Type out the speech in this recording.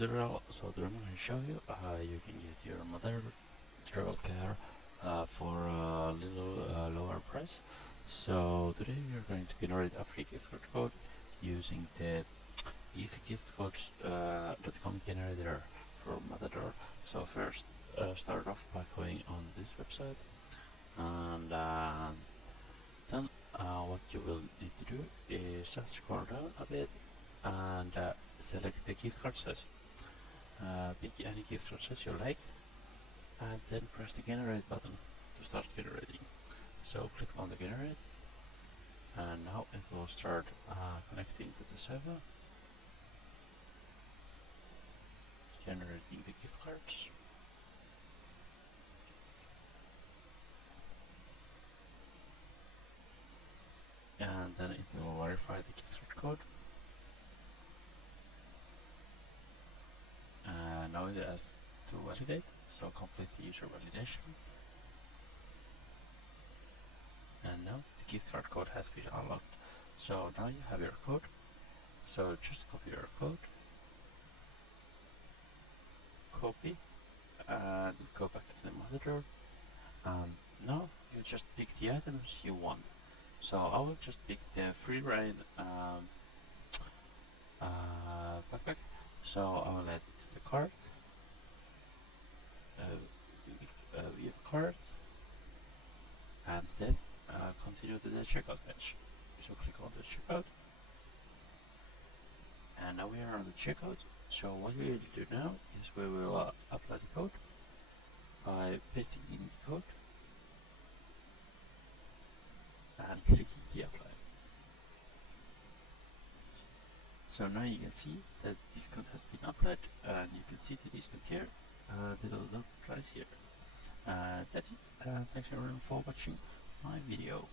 tutorial. So today I'm going to show you how you can get your mother travel car for a little lower price. So today we are going to generate a free gift code using the easygiftcodes.com generator for Matador. So first start off by going on this website, and then what you will need to do is just scroll down a bit and select the gift card size. Pick any gift card size you like, and then press the generate button to start generating. So click on the generate, and now it will start connecting to the server, generating the gift cards. And then it will verify the gift card code. Now it asks to validate, so complete the user validation. And now the gift card code has been unlocked. So now you have your code. So just copy your code, copy, and go back to the monitor. And now you just pick the items you want. So I will just pick the free reign backpack. So I will add it to the cart. View cart, and then continue to the checkout page. So click on the checkout, and now we are on the checkout. So what we will do now is we will apply the code by pasting in the code and clicking the apply. So now you can see that discount has been applied, and you can see the discount here, the total price here. That's it. Thanks everyone for watching my video.